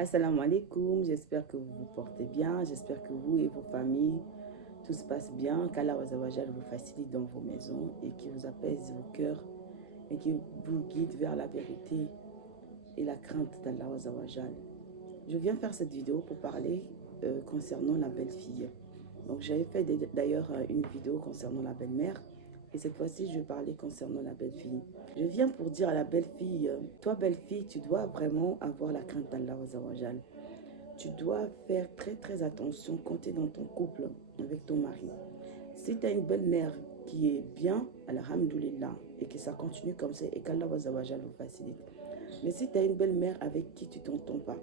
Assalamu alaikum, j'espère que vous vous portez bien, j'espère que vous et vos familles, tout se passe bien, qu'Allah Azawajal vous facilite dans vos maisons et qui vous apaise vos cœurs et qui vous guide vers la vérité et la crainte d'Allah Azawajal. Je viens faire cette vidéo pour parler concernant la belle-fille. Donc j'avais fait d'ailleurs une vidéo concernant la belle-mère et cette fois-ci je vais parler concernant la belle-fille. Je viens pour dire à la belle-fille, toi belle-fille, tu dois vraiment avoir la crainte d'Allah Azawajal. Tu dois faire très attention quand tu es dans ton couple avec ton mari. Si tu as une belle-mère qui est bien, alhamdoulilah, et que ça continue comme ça et qu'Allah Azawajal vous facilite. Mais si tu as une belle-mère avec qui tu t'entends pas,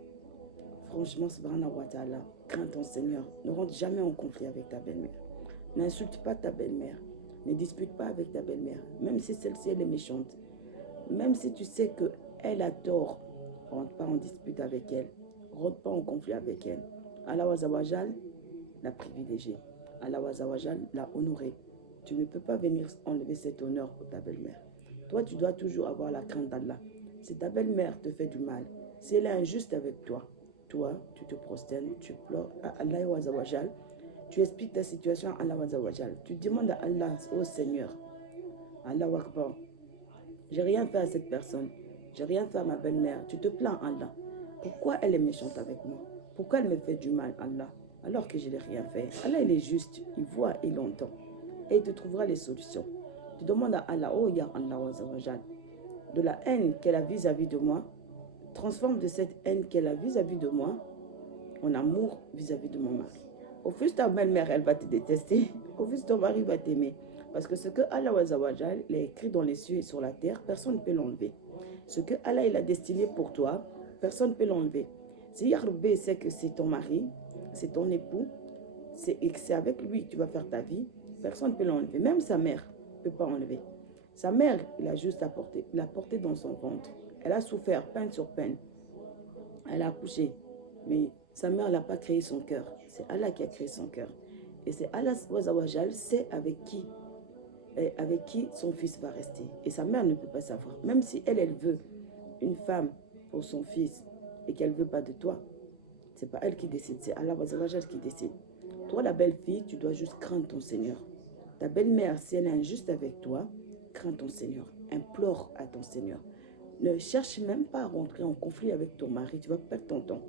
franchement, subhanahu wa ta'ala, crains ton Seigneur. Ne rentre jamais en conflit avec ta belle-mère. N'insulte pas ta belle-mère. Ne dispute pas avec ta belle-mère. Même si celle-ci, elle est méchante. Même si tu sais qu'elle a tort, rentre pas en dispute avec elle. Rentre pas en conflit avec elle. Allah Azawajal l'a privilégiée. Allah Azawajal l'a honorée. Tu ne peux pas venir enlever cet honneur pour ta belle-mère. Toi, tu dois toujours avoir la crainte d'Allah. Si ta belle-mère te fait du mal, si elle est injuste avec toi, tu te prosternes, tu pleures à Allah Azawajal, tu expliques ta situation à Allah Azawajal. Tu demandes à Allah, au Seigneur, Allah Akbar, j'ai rien fait à cette personne, j'ai rien fait à ma belle-mère. Tu te plains à Allah. Pourquoi elle est méchante avec moi? Pourquoi elle me fait du mal, Allah, alors que je n'ai rien fait? Allah, il est juste, il voit et il entend. Et il te trouvera les solutions. Tu demandes à Allah, oh ya Allah Azawajal, de la haine qu'elle a vis-à-vis de moi, transforme de cette haine qu'elle a vis-à-vis de moi en amour vis-à-vis de mon mari. Au fil, ta belle-mère, elle va te détester. Au fil, ton mari va t'aimer. Parce que ce que Allah Azawajal a écrit dans les cieux et sur la terre, personne ne peut l'enlever. Ce que Allah il a destiné pour toi, personne ne peut l'enlever. Si Yahroubé sait que c'est ton mari, c'est ton époux, et que c'est avec lui que tu vas faire ta vie, personne ne peut l'enlever. Même sa mère ne peut pas enlever. Sa mère, il a juste apporté. Il a porté dans son ventre. Elle a souffert peine sur peine. Elle a accouché. Mais sa mère n'a pas créé son cœur. C'est Allah qui a créé son cœur. Et c'est Allah Azawajal sait avec qui son fils va rester. Et sa mère ne peut pas savoir. Même si elle veut une femme pour son fils et qu'elle ne veut pas de toi, c'est pas elle qui décide, c'est Allah Azawajal qui décide. Toi, la belle-fille, tu dois juste craindre ton Seigneur. Ta belle-mère, si elle est injuste avec toi, crains ton Seigneur. Implore à ton Seigneur. Ne cherche même pas à rentrer en conflit avec ton mari. Tu vas perdre ton temps.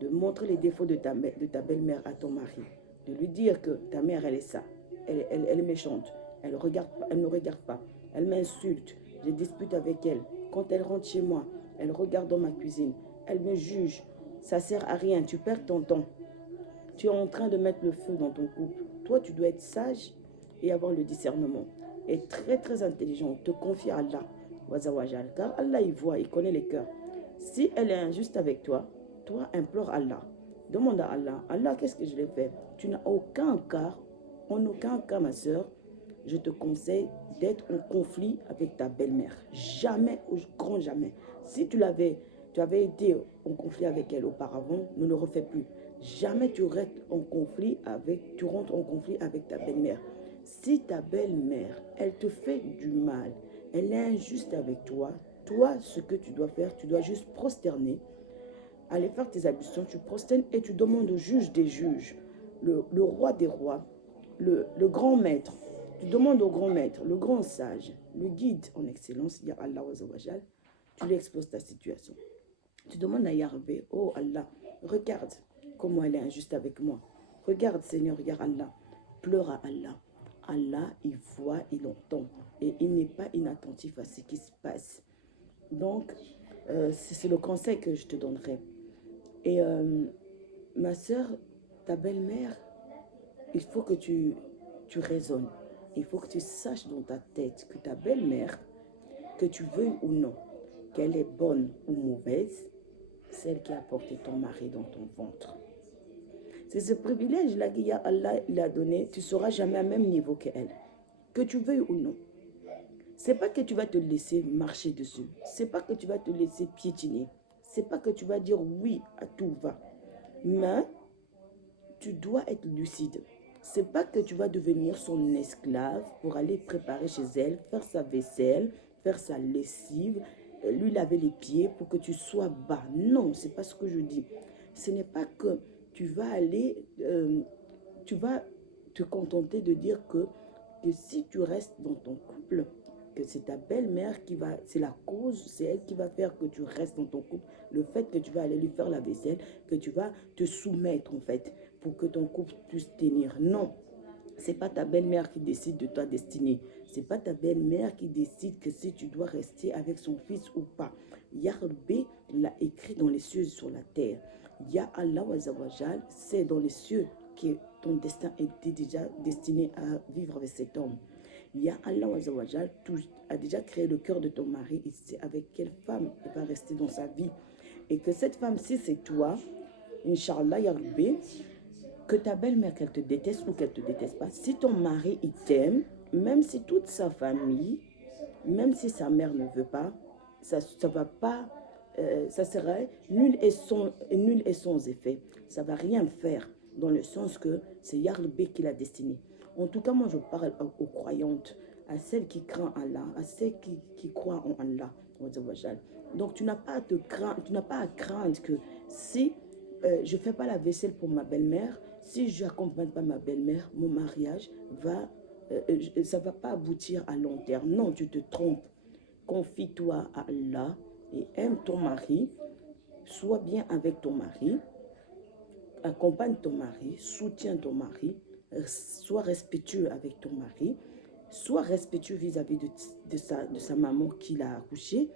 De montrer les défauts de ta belle-mère à ton mari. De lui dire que ta mère, elle est ça. Elle est méchante. Elle ne regarde pas. Elle m'insulte. Je dispute avec elle. Quand elle rentre chez moi, elle regarde dans ma cuisine. Elle me juge. Ça ne sert à rien. Tu perds ton temps. Tu es en train de mettre le feu dans ton couple. Toi, tu dois être sage et avoir le discernement. Et très intelligent. Te confier à Allah. Car Allah, il voit, il connaît les cœurs. Si elle est injuste avec toi, toi, implore Allah. Demande à Allah. Allah, qu'est-ce que je l'ai fait? Tu n'as aucun cas, en aucun cas, ma soeur, je te conseille d'être en conflit avec ta belle-mère. Jamais, au grand jamais. Si tu avais été en conflit avec elle auparavant, ne le refais plus. Jamais tu rentres en conflit avec ta belle-mère. Si ta belle-mère, elle te fait du mal, elle est injuste avec toi, toi, ce que tu dois faire, tu dois juste prosterner, aller faire tes ablutions, tu prosternes et tu demandes au juge des juges, le roi des rois, le grand maître. Tu demandes au grand maître, le grand sage, le guide en excellence, ya Allah Azawajal, tu lui exposes ta situation. Tu demandes à Yahvé, oh Allah, regarde comment elle est injuste avec moi. Regarde Seigneur, ya Allah, pleure à Allah. Allah, il voit, il entend et il n'est pas inattentif à ce qui se passe. Donc, c'est le conseil que je te donnerai. Et ma soeur, ta belle-mère, il faut que tu raisonnes. Il faut que tu saches dans ta tête que ta belle-mère, que tu veuilles ou non, qu'elle est bonne ou mauvaise, celle qui a porté ton mari dans ton ventre. C'est ce privilège-là qu'Allah l'a donné. Tu ne seras jamais à même niveau qu'elle. Que tu veuilles ou non. Ce n'est pas que tu vas te laisser marcher dessus. Ce n'est pas que tu vas te laisser piétiner. Ce n'est pas que tu vas dire oui à tout va. Mais tu dois être lucide. Ce n'est pas que tu vas devenir son esclave pour aller préparer chez elle, faire sa vaisselle, faire sa lessive, lui laver les pieds pour que tu sois bas. Non, ce n'est pas ce que je dis. Ce n'est pas que tu vas aller, tu vas te contenter de dire que si tu restes dans ton couple, que c'est ta belle-mère qui va, c'est la cause, c'est elle qui va faire que tu restes dans ton couple, le fait que tu vas aller lui faire la vaisselle, que tu vas te soumettre en fait, pour que ton couple puisse tenir. Non, c'est pas ta belle-mère qui décide de ta destinée. C'est pas ta belle-mère qui décide que si tu dois rester avec son fils ou pas. Yahweh l'a écrit dans les cieux et sur la terre. Ya Allah Azawajal, c'est dans les cieux que ton destin était déjà destiné à vivre avec cet homme. Ya Allah Azawajal a déjà créé le cœur de ton mari et c'est avec quelle femme il va rester dans sa vie. Et que cette femme-ci, c'est toi, Inch'Allah Yahweh, que ta belle-mère, qu'elle te déteste ou qu'elle te déteste pas, si ton mari, il t'aime, même si toute sa famille, même si sa mère ne veut pas, ça va pas, ça serait nul et sans effet. Ça va rien faire, dans le sens que c'est Yahweh qui l'a destiné. En tout cas, moi, je parle aux croyantes, à celles qui craignent Allah, à celles qui croient en Allah. Donc, tu n'as pas à te craindre, tu n'as pas à craindre que si je ne fais pas la vaisselle pour ma belle-mère, si je n'accompagne pas ma belle-mère, mon mariage va, ça ne va pas aboutir à long terme. Non, tu te trompes. Confie-toi à Allah et aime ton mari. Sois bien avec ton mari. Accompagne ton mari. Soutiens ton mari. Sois respectueux avec ton mari. Sois respectueux vis-à-vis de sa maman qui l'a accouché.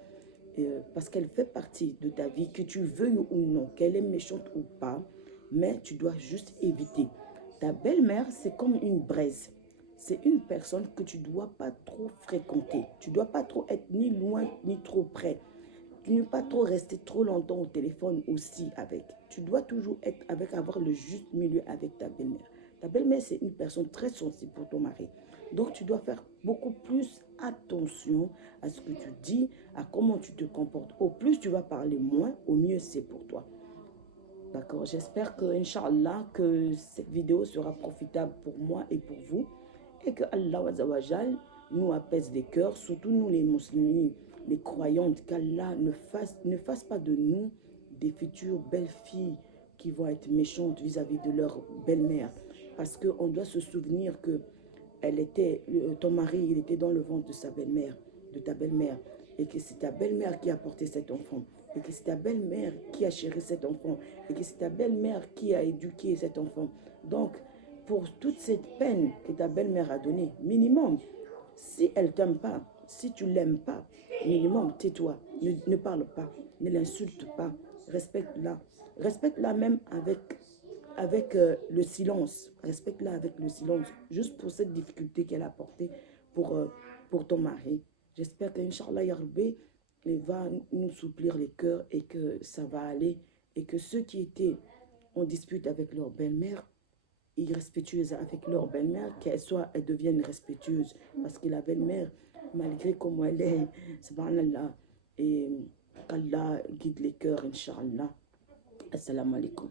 Parce qu'elle fait partie de ta vie, que tu veuilles ou non, qu'elle est méchante ou pas, mais tu dois juste éviter. Ta belle-mère, c'est comme une braise. C'est une personne que tu ne dois pas trop fréquenter. Tu ne dois pas trop être ni loin ni trop près. Tu ne dois pas trop rester trop longtemps au téléphone aussi avec. Tu dois toujours être avec, avoir le juste milieu avec ta belle-mère. Ta belle-mère, c'est une personne très sensible pour ton mari. Donc, tu dois faire beaucoup plus attention à ce que tu dis, à comment tu te comportes. Au plus tu vas parler moins, au mieux c'est pour toi. D'accord? J'espère que, Inch'Allah, que cette vidéo sera profitable pour moi et pour vous. Et que Allah Azawajal nous apaise les cœurs, surtout nous les musulmans, les croyantes, qu'Allah ne fasse pas de nous des futures belles filles qui vont être méchantes vis-à-vis de leur belle-mère. Parce qu'on doit se souvenir que ton mari, il était dans le ventre de sa belle-mère, de ta belle-mère, et que c'est ta belle-mère qui a porté cet enfant, et que c'est ta belle-mère qui a chéri cet enfant, et que c'est ta belle-mère qui a éduqué cet enfant. Donc, pour toute cette peine que ta belle-mère a donnée, minimum, si elle ne t'aime pas, si tu ne l'aimes pas, minimum, tais-toi, ne parle pas, ne l'insulte pas, respecte-la. Respecte-la même avec le silence. Respecte-la avec le silence, juste pour cette difficulté qu'elle a portée pour ton mari. J'espère qu'Inch'Allah, Yahweh va nous souplir les cœurs et que ça va aller. Et que ceux qui étaient en dispute avec leur belle-mère, irrespectueuses avec leur belle-mère, elles deviennent respectueuses. Parce que la belle-mère, malgré comment elle est, subhanallah, et qu'Allah guide les cœurs, Inch'Allah. Assalamu alaikum.